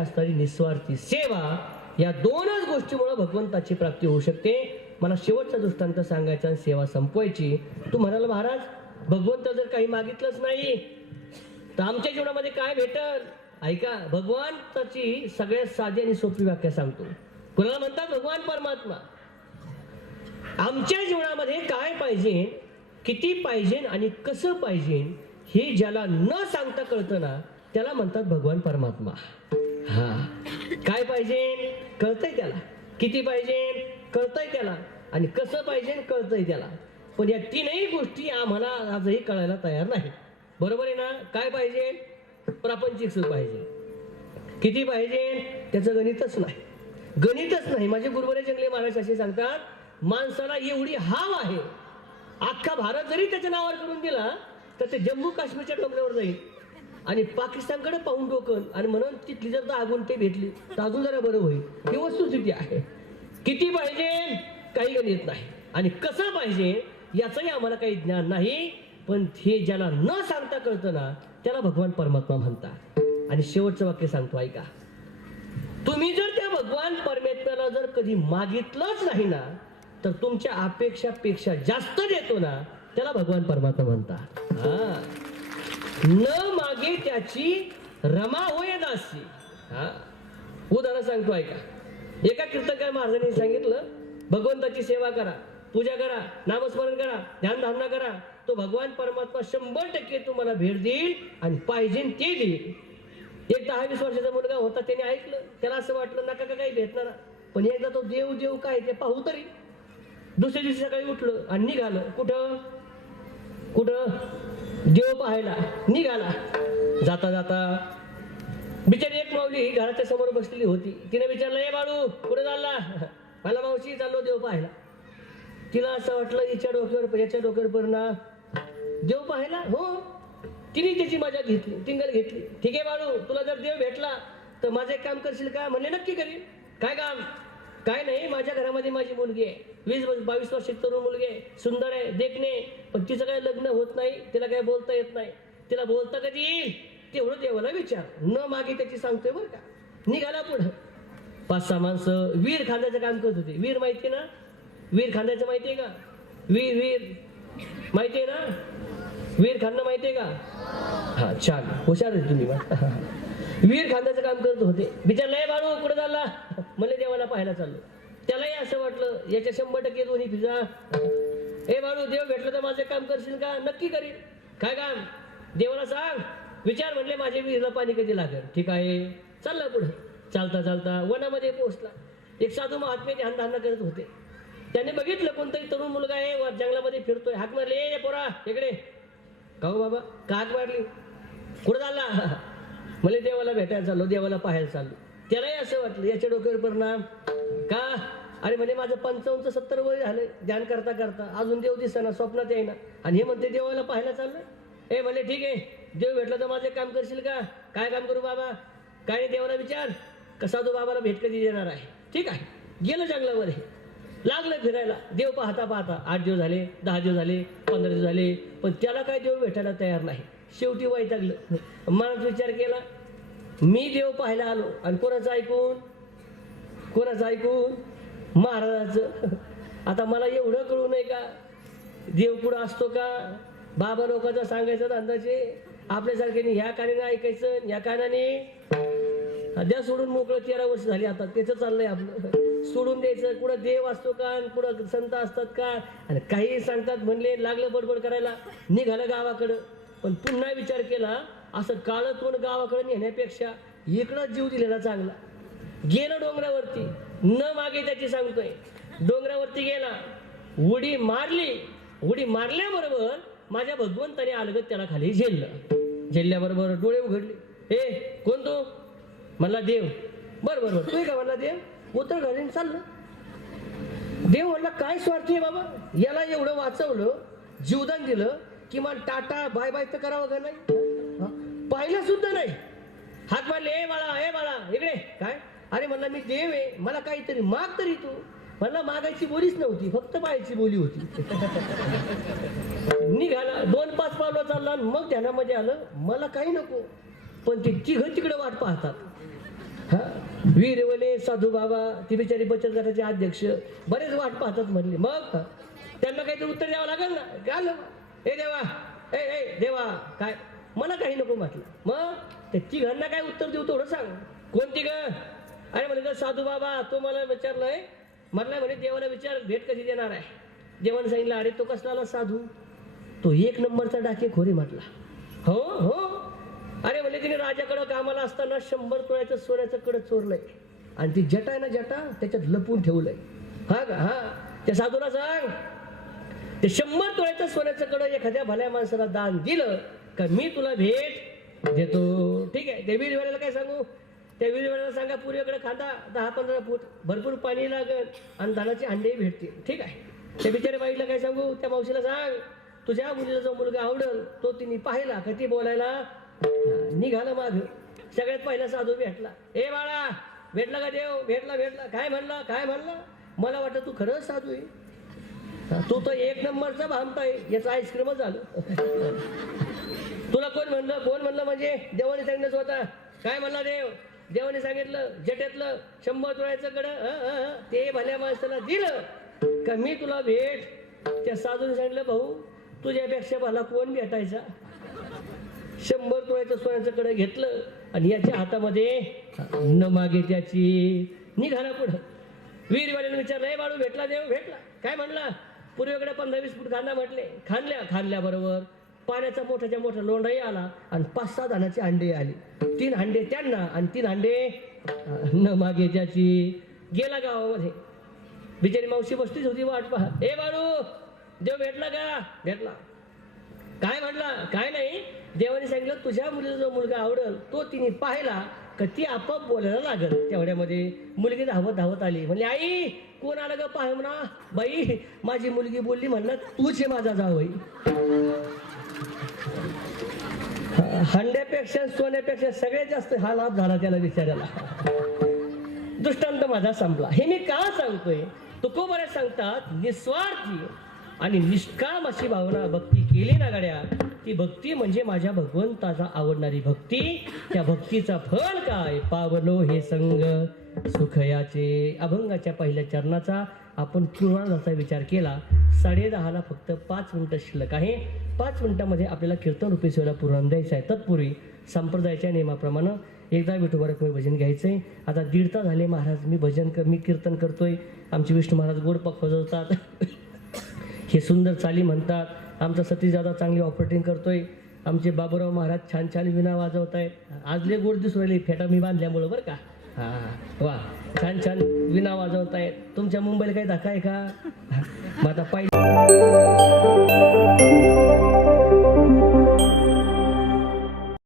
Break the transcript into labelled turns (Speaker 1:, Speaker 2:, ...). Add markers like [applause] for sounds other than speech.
Speaker 1: असणारी निस्वार्थी सेवा या दोनच गोष्टीमुळे भगवंताची प्राप्ती होऊ शकते. मला शेवटचा दृष्टांत सांगायचा आणि सेवा संपवायची. तू म्हणाल महाराज भगवंत जर काही मागितलंच नाही तर आमच्या जीवनामध्ये काय भेटल? ऐका भगवंताची सगळ्यात साधी आणि सोपी व्याख्या सांगतो. कुणाला म्हणतात भगवान परमात्मा आमच्या जीवनामध्ये काय पाहिजे किती पाहिजे आणि कसं पाहिजे हे ज्याला न सांगता कळतं ना त्याला म्हणतात भगवान परमात्मा. हा. काय पाहिजे? कळतंय त्याला. किती पाहिजे? कळतंय त्याला. आणि कसं पाहिजे? कळतंय त्याला. पण या तीनही गोष्टी आम्हाला आजही कळायला तयार नाही. बरोबर आहे ना? काय पाहिजे? प्रापंचिक सुख पाहिजे. किती पाहिजे? त्याचं गणितच नाही. गणितच नाही. माझे गुरुवरे जंगले महाराज असे सांगतात माणसाला एवढी हाव आहे. अख्खा भारत जरी त्याच्या नावावर करून दिला तर ते जम्मू काश्मीरच्या टोपल्यावर जाईल. आणि पाकिस्तानकडे पाहून डोकन आणि म्हणून तिथली जर दागून ते भेटली तर अजून जरा बरं होईल. ही वस्तुस्थिती आहे. किती पाहिजे? काही गणित नाही. आणि कसं पाहिजे? याचंही आम्हाला काही ज्ञान नाही. पण हे ज्याला न सांगता कळतं ना त्याला भगवान परमात्मा म्हणतात. आणि शेवटचं वाक्य सांगतो ऐका. तुम्ही जर त्या भगवान परमात्म्याला जर कधी मागितलंच नाही ना तर तुमच्या अपेक्षापेक्षा जास्त देतो ना त्याला भगवान परमात्मा म्हणतात. हा. न मागे त्याची रमा होय दासी हा? उदाहरण सांगतो ऐका. एका कीर्तनकार महाराजांनी सांगितलं भगवंताची सेवा करा पूजा करा नामस्मरण करा ध्यानधारणा करा. तो भगवान परमात्मा शंभर टक्के तुम्हाला भेट देईल आणि पाहिजे ते देईल. एक दहा वीस वर्षाचा मुलगा होता त्याने ऐकलं. त्याला असं वाटलं नका का काही भेटणार? पण एकदा तो देव देव काय ते पाहू तरी. दुसऱ्या दिवशी सकाळी उठलं आणि निघालं. कुठं? कुठं? देव पाहायला निघाला. जाता जाता बिचारी एक माऊली घराच्या समोर बसलेली होती. तिने विचारलं ए बाळू कुठे चालला? [laughs] मला मावशी चाललो देव पाहायला. तिला असं वाटलं हिच्या डोक्यावर याच्या डोक्यावर परिणाम देव पाहायला? हो. तिने त्याची मजा घेतली टिंगल घेतली. ठीक आहे बाळू तुला जर देव भेटला तर माझं एक काम करशील का? म्हणले नक्की करीन. काय काम? काय नाही माझ्या घरामध्ये माझी मुलगी आहे. वीस वर्ष बावीस वर्ष तरुण मुलगी आहे. सुंदर आहे देखणे पण तिचं काय लग्न होत नाही तिला काय बोलता येत नाही. तिला बोलता कधी येईल? तेवढं देवाला विचार. न मागे त्याची सांगतोय बरं का. निघाला पुढं. पाच सहा माणसं वीर खांद्याचं काम करत होते. वीर माहिती ना? वीर खांद्याचं माहिती आहे का? वीर वीर. माहिती आहे ना? वीर खांदा माहिती आहे का? हा छान. हुशार आहे तुम्ही [laughs] वीर खांद्याचं काम करत होते. बिचार लय बाळू कुठे चालला मला देवाला पाहायला चाललो. त्यालाही असं वाटलं याच्या शंभर टक्के दोन्ही फिजा ए बाळू देव भेटलं तर माझं काम करशील का? नक्की करीन. काय काम? देवाला सांग. विचार म्हणले माझे विहिरीला पाणी कधी लागेल? ठीक आहे. चालला पुढे. चालता चालता वनामध्ये पोहोचला. एक साधू महात्मे ध्यान धारणा करत होते. त्याने बघितलं कोणतरी तरुण मुलगा आहे जंगलामध्ये फिरतोय. हाक मारले ए पोरा इकडे. का हो बाबा? का हाक मारली? कुठं झाला [laughs] मला देवाला भेटायला चाललो देवाला पाहायला चाललो. त्यालाही असं वाटलं याच्या डोक्यावर परिणाम. का? अरे म्हणे माझं पंचावन्न सत्तर वय झालं ध्यान करता करता. अजून देव दिसताना स्वप्नात येईना. आणि हे म्हणते देवाला पाहायला चाललं ए म्हणले ठीक आहे. देव भेटला तर माझं काम करशील का? काय काम करू बाबा? काय देवाला विचार. कसा तो बाबाला भेट कधी देणार आहे? ठीक आहे. गेलं जंगलामध्ये. लागलं फिरायला. देव पाहता पाहता आठ दिवस झाले दहा दिवस झाले पंधरा दिवस झाले पण त्याला काय देव भेटायला तयार नाही. शेवटी वैतागलं. मनात विचार केला मी देव पाहायला आलो. आणि कोणाचं ऐकून? कोणाचं ऐकून? महाराजाचं आता मला एवढं कळू नाही का? देव पुढं असतो का? बाबा लोकांचा सांगायचं अंदाजे? आपल्यासारख्याने ह्या कानाने ऐकायचं ह्या कानाने? द्या सोडून मोकळं तेरा वर्ष झाली आता त्याचं चाललंय आपलं. सोडून द्यायचं. कुठं देव असतो का आणि कुठं संत असतात का? आणि काही सांगतात म्हणले लागलं बडबड करायला निघालं गावाकडं. पण पुन्हा विचार केला असं काळं तोंड गावाकडे नेण्यापेक्षा इकडं जीव दिलेला चांगला. गेलं डोंगरावरती. न मागे त्याची सांगतोय. डोंगरावरती गेला. उडी मारली. उडी मारल्याबरोबर माझ्या भगवंताने अलगत त्याला खाली झेललं. झेलल्याबरोबर डोळे उघडले. ए कोण तो? म्हणला देव. बर बर बर. का म्हणला देव? उतर घालीन चाललं. देव म्हणला काय स्वार्थी आहे बाबा? याला एवढं वाचवलं जीवदान दिलं किमान टाटा बाय बाय तर करावं का नाही? पाहिलं सुद्धा नाही. हात मारले ए बाळा ए बाळा इकडे काय? अरे म्हणला मी देव आहे. मला काहीतरी माग तरी तू. म्हणला मागायची बोलीच नव्हती. फक्त पाहायची बोली होती. [laughs] निघाला. दोन पाच पावलं चालला आणि मग ध्यानामध्ये आलं मला काही नको. पण ते तिघ तिकडे वाट पाहतात. हा? वीरवले साधू बाबा ती बिचारी बचत गटाचे अध्यक्ष बरेच वाट पाहतात म्हणले. मग? त्यांना काहीतरी उत्तर द्यावं लागेल ना? काय आलं? ए देवा ए ए देवा काय? मला काही नको म्हटलं. मग? ते तिघांना काय उत्तर देऊ थोडं सांग. कोणती ग अरे म्हणे तर साधू बाबा तो मला विचारलंय. म्हटलंय म्हणे देवाला विचार भेट कधी देणार आहे? देवाने सांगितलं अरे तो कसला आला साधू? तो एक नंबरचा डाके खोरी म्हटला. हो हो. अरे म्हणजे तिने राजाकडं कामाला असताना शंभर तोळ्याचं सोन्याचं कडं चोरलंय. आणि ती जटा आहे ना जटा त्याच्यात लपून ठेवलंय. हा का? हा. त्या साधूला सांग. ते शंभर तोळ्याचं सोन्याचं कडं एखाद्या भल्या माणसाला दान दिलं का मी तुला भेट देतो. ठीक आहे. देवी वीरवेळेला काय सांगू? त्या वीरवेळेला सांगा पूर्वेकडे खांदा दहा पंधरा फूट भरपूर पाणी लागल आणि धानाची अंडेही भेटतील. ठीक आहे. त्या बिचारे बाईला काय सांगू? त्या मावशीला सांग तुझ्या मुलीला जो मुलगा आवडल तो तिने पाहिला का? ती बोलायला निघाला माग. सगळ्यात पहिला साधू भेटला ए बाळा भेटला का देव? भेटला भेटला. काय म्हणला? काय म्हणला? मला वाटतं तू खरंच साधू आहे. तू तर एक नंबरचा भामता आहे. याचं आईस्क्रीमच झालं. [laughs] तुला कोण म्हणलं? कोण म्हणलं म्हणजे? देवाने सांगितलं स्वतः. काय म्हणला देव? देवाने सांगितलं जटेतलं शंभर तुळ्याचं कडं हं, ते भल्या माणसाला दिलं. का मी तुला भेट त्या साधूने सांगितलं भाऊ तुझ्यापेक्षा मला कोण भेटायचा? शंभर तुळ्याचं सोन्याचं कडं घेतलं आणि याच्या हातामध्ये न मागे त्याची निघाला पुढं. वीरवाल्याने विचारलं "ए बाळू भेटला देव भेटला. काय म्हणला? पूर्वेकडे पंधरा वीस फूट खांदा म्हटले. खांदल्या खांदल्याबरोबर पाण्याचा मोठाच्या मोठा लोंढाही आला आणि पाच सहा धानाचे अंडे आले. तीन अंडे त्यांना आणि तीन अंडे न मागे त्याची गेला गावामध्ये. बिचारी मावशी बसलीच होती वाट पहा. ए बाळू देव भेटला का? भेटला. काय म्हटला? काय नाही. देवाने सांगितलं तुझ्या मुलीला जो मुलगा आवडल तो तिने पाहिला का ती आपोआप बोलायला लागल. तेवढ्यामध्ये मुलगी धावत धावत आली. म्हणली आई कोण आलं ग पाह म्हणा. बाई माझी मुलगी बोलली म्हणलं तूच हे माझा जावई. हंड्यापेक्षा सोन्यापेक्षा सगळ्यात जास्त हा लाभ झाला त्याला विचारायला. दृष्टांत माझा संपला. हे मी का सांगतोय? तुकोबऱ्या सांगतात निस्वार्थी आणि निष्काम अशी भावना भक्ती केली ना गाड्या. ती भक्ती म्हणजे माझ्या भगवंताचा आवडणारी भक्ती. त्या भक्तीचा फळ काय? पावलो हे संग सुखयाचे. अभंगाच्या पहिल्या चरणाचा आपण पूर्वाचा विचार केला. साडे दहाला फक्त पाच मिनटं शिल्लक आहे. पाच मिनिटामध्ये आपल्याला कीर्तन रूपी सेवेला पूर्ण द्यायचं आहे. तत्पूर्वी संप्रदायाच्या नियमाप्रमाणे एकदा विठोबा मी भजन घ्यायचं आहे आता दीड तास झाले महाराज मी भजन कर मी कीर्तन करतोय. आमचे विष्णू महाराज गोड पक्ष हे सुंदर चाली म्हणतात. आमचा सतीश दादा चांगली ऑपरेटिंग करतोय. आमचे बाबूराव महाराज छान छान विना वाजवत आहेत आजले गोड दिसून राहिले फेटा मी बांधल्यामुळं बरं का. हा वा छान छान. विना वाजवताय तुमच्या मुंबईला काही धक्का आहे का? [laughs] मग आता पाहिजे